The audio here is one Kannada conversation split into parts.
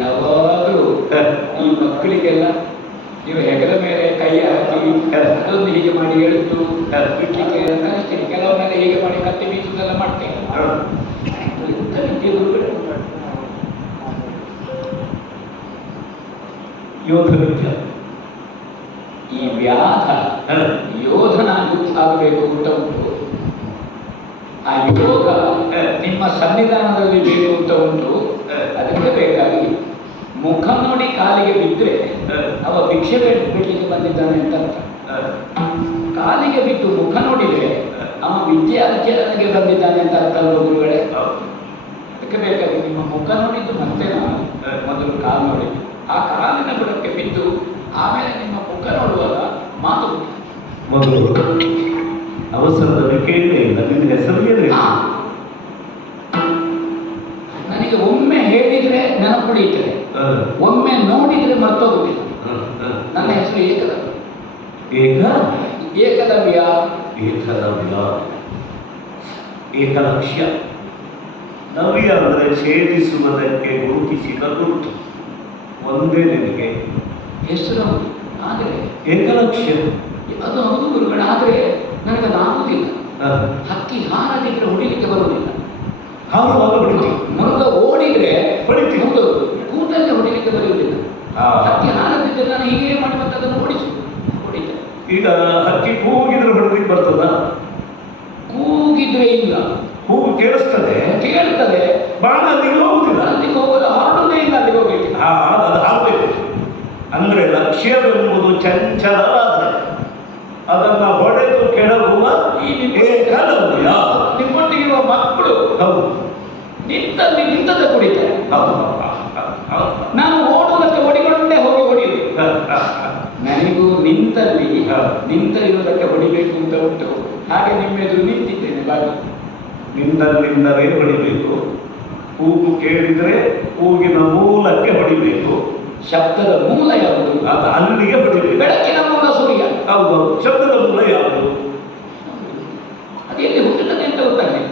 ಯಾವಾಗಲೂ ಈ ಮಕ್ಕಳಿಗೆಲ್ಲ ನೀವು ಹೆಗಲ ಮೇಲೆ ಕೈ ಹಾಕಿ ಅದೊಂದು ಹೀಗೆ ಮಾಡಿ ಎಳೆದು ಬಿಡ್ಲಿಕ್ಕೆ ಕಲಿಸ್ತೀನಿ. ಕೆಲವೊಮ್ಮೆಲ್ಲ ಹೀಗೆ ಮಾಡಿ ಕತ್ತಿ ಬೀಸುದೆಲ್ಲ ಮಾಡ್ತೇನೆ. ಯೋಧ ವಿದ್ಯ. ಈ ವ್ಯಾಧ ಯೋಧನಾಗಿ ಆಗಬೇಕು ಅಂತ ಉಂಟು. ಆ ಯೋಗ ನಿಮ್ಮ ಸನ್ನಿಧಾನದಲ್ಲಿ ಬೇಕು ಅಂತ ಉಂಟು. ಅದಕ್ಕೆ ಬೇಕಾಗಿ ಮುಖ ನೋಡಿ ಕಾಲಿಗೆ ಬಿದ್ದರೆ ಅವ ಭಿಕ್ಷೆ ಬಿಡ್ಲಿಕ್ಕೆ ಬಂದಿದ್ದಾನೆ ಅಂತ ಅರ್ಥ. ಕಾಲಿಗೆ ಬಿಟ್ಟು ಮುಖ ನೋಡಿದರೆ ಅವ ವಿದ್ಯಾರ್ಜನೆಗೆ ಬಂದಿದ್ದಾನೆ ಅಂತ ಅರ್ಥ ಅಲ್ವ ಗುರುಗಳೇ? ಅದಕ್ಕೆ ಬೇಕಾಗಿ ನಿಮ್ಮ ಮುಖ ನೋಡಿದ್ದು ಮತ್ತೆ ನಾನು ಮೊದಲು ಕಾಲು ನೋಡಿದ್ದು. ಆ ಕಾಲಿನ ಬುಡಕ್ಕೆ ಬಿದ್ದು ಆಮೇಲೆ ನಿಮ್ಮ ಮುಖ ನೋಡುವಾಗ ಮಾತು ಮೊದಲು ಅವಸರದ ಕೇಳಲೇ ಇಲ್ಲ. ನಿನ್ನ ಹೆಸರು ನನಗೆ ಒಮ್ಮೆ ಹೇಳಿದ್ರೆ ನೆನಪುಳಿಯುತ್ತದೆ, ಒಮ್ಮೆ ನೋಡಿದ್ರೆ ಮರ್ತೋಗುದಿಲ್ಲ. ನನ್ನ ಹೆಸರು ಏಕಲವ್ಯ. ಏಕಲವ್ಯ ಏಕಲವ್ಯ ಏಕಲಕ್ಷ್ಯ. ನವ್ಯ ಅಂದರೆ ಛೇದಿಸುವುದಕ್ಕೆ ಗುರುತಿಸಿದ ಗುರುತು ಒಂದೇ ನಿನಗೆ ಹೆಸರು. ಆದರೆ ಏಕಲಕ್ಷ್ಯ ಅದು ಹೌದು ಗುರುಗಳು. ಆದರೆ ನನಗೆ ಆಗುವುದಿಲ್ಲ. ಹಕ್ಕಿ ಹಾರದಿದ್ರೆ ಹೊಡಿಲಿಕ್ಕೆ ಬರುವುದಿಲ್ಲ. ಹಾರುವಾಗ ಹೊಡಿತೀವಿ. ಮೃಗ ಓಡಿದ್ರೆ ಹೊಡಿತೀವಿ. ಹೌದು, ಕೂತಲ್ಲೇ ಹೊಡಿಲಿಕ್ಕೆ ಬರುವುದಿಲ್ಲ. ಹಕ್ಕಿ ಹಾರದಿದ್ರೆ ನಾನು ಹೀಗೆ ಮಾಡಿ ಮತ್ತೆ ಅದನ್ನು ಹೊಡಿತೇನೆ. ಈಗ ಹಕ್ಕಿ ಕೂಗಿದ್ರೆ ಹೊಡೆದಿಕ್ಕೆ ಬರ್ತದ? ಕೂಗಿದ್ರೆ ಇಲ್ಲ. ಕೂಗು ಕೇಳಿಸ್ತದೆ, ಕೇಳ್ತದೆ. ಬಾಣ ಅಲ್ಲಿಗೆ ಹೋಗುದಿಲ್ಲ. ಅಲ್ಲಿಗೆ ಹೋಗೋದು ಹಾಡುವುದೇ ಇಲ್ಲ. ಅಲ್ಲಿಗೆ ಹೋಗ್ಬೇಕು. ಅದು ಹಾರಬೇಕು. ಅಂದ್ರೆ ಲಕ್ಷ್ಯವೆಂಬುದು ಚಂಚಲವಾದರೆ ಅದನ್ನ ಹೊಡೆದು ಕೆಡಗುವ ಏಕಲವ್ಯ. ನಿಮ್ಮೊಟ್ಟಿಗಿರುವ ಮಕ್ಕಳು ಹೌದು ನಿಂತಲ್ಲಿ ನಿಂತದ ಕುಡಿತಾರೆ. ಹೌದು. ನಾನು ಓಡುವುದಕ್ಕೆ ಓಡಿಕೊಂಡೇ ಹೋಗಿ ಹೊಡೆಯುದು. ನನಗೂ ನಿಂತಲ್ಲಿರುವುದಕ್ಕೆ ಹೊಡಿಬೇಕು ಅಂತ ಉಂಟು. ಹಾಗೆ ನಿಮ್ಮ ಎದುರು ನಿಂತಿದ್ದೇನೆ. ಬಾಗಿ ನಿಂದರೇ ಹೊಡಿಬೇಕು. ಕೂಗು ಕೇಳಿದ್ರೆ ಕೂಗಿನ ಮೂಲಕ್ಕೆ ಹೊಡಿಬೇಕು. ಶಬ್ದದ ಮೂಲ ಯಾವುದು? ಅದು ಅಲ್ಲಿಗೆ ಹೊಡಿಬೇಕು. ಬೆಳಕಿನ ಮೂಲ ಸೂರ್ಯ. ಹೌದು. ಶಬ್ದದ ಮೂಲ ಯಾವುದು? ಅದು ಎಲ್ಲಿ ಹುಟ್ಟುತ್ತದೆ ಅಂತ ಗೊತ್ತಾಗ್ತದೆ.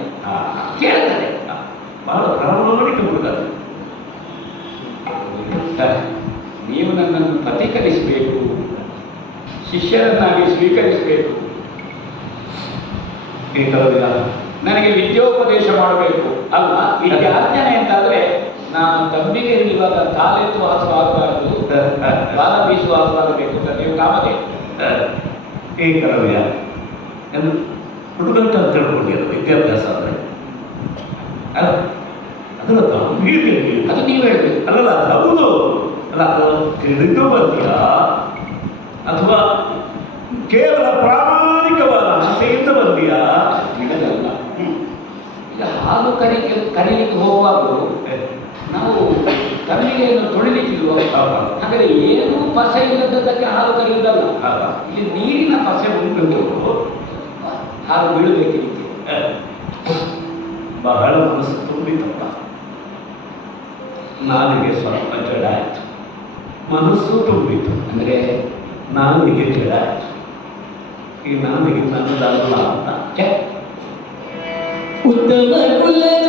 ಕೇಳ್ತಾರೆ. ಬಹಳ ಪ್ರಾಮಾಣಿಕ ಹುಡುಗರು. ನೀವು ನನ್ನನ್ನು ಪ್ರತಿಕರಿಸಬೇಕು, ಶಿಷ್ಯರನ್ನಾಗಿ ಸ್ವೀಕರಿಸಬೇಕು. ಏಕಲವ್ಯ ನನಗೆ ವಿದ್ಯೋಪದೇಶ ಮಾಡಬೇಕು ಅಲ್ಲ. ವಿದ್ಯಾರ್ಜನೆ ಅಂತಾದ್ರೆ ನಾನು ತಂಬಿಗೆ ಇರುವಾಗ ಕಾಲೆತ್ತು ವಾಸವಾಗಬಾರದು, ಬಾಲ ಬೀಸುವ ವಾಸವಾಗಬೇಕು ಅಂತ ನೀವು ಕಾಮದೆ. ಏಕಲವ್ಯ ಎಂದು ಹುಡುಗಂಟ ಅಂತ ತಿಳ್ಕೊಂಡಿರೋ ವಿದ್ಯಾಭ್ಯಾಸ ಅಂದರೆ ಅಲ್ಲ, ಅದರ ಗಾಂಭೀರ್ಯ ಅದು ನೀವು ಹೇಳಬೇಕು. ಅಲ್ಲಲ್ಲ, ಹೌದು. ಅಲ್ಲ, ಅದು ತಿಳಿದು ಬಂದಿಯ ಅಥವಾ ಕೇವಲ ಪ್ರಾಮಾಣಿಕವಾದ ಆಸೆಯಿಂದ ಬಂದಿಯ? ತಿಳಿದಲ್ಲ. ಈಗ ಹಾಲು ಕರೀಲಿಕ್ಕೆ ಹೋಗುವಾಗಲೂ ನಾವು ತಂಬಿಗೆಯನ್ನು ತೊಳಿಲಿಕ್ಕಿಲ್ವ? ಹಾಗಾದ್ರೆ ಏನೂ ಪಸೆ ಇಲ್ಲದಕ್ಕೆ ಹಾಲು ಕರೆಯುವುದಲ್ಲ. ಇಲ್ಲಿ ನೀರಿನ ಪಸೆ ಉಂಟು, ಹಾಲು ಬೀಳಬೇಕಿದೆ. ಬಹಳ ಮನಸ್ಸು ತುಂಬಿತಪ್ಪ. ನಾಲಿಗೆ ಸ್ವಲ್ಪ ಜಡ ಆಯ್ತು, ಮನಸ್ಸು ತುಂಬಿತು. ಅಂದರೆ ನಾಲಿಗೆ ಜಡ ಆಯ್ತು. ಈ ನಾಲಿಗೆ ನನ್ನದಲ್ಲ ಅಂತ ಉತ್ತಮ ಕುಲದ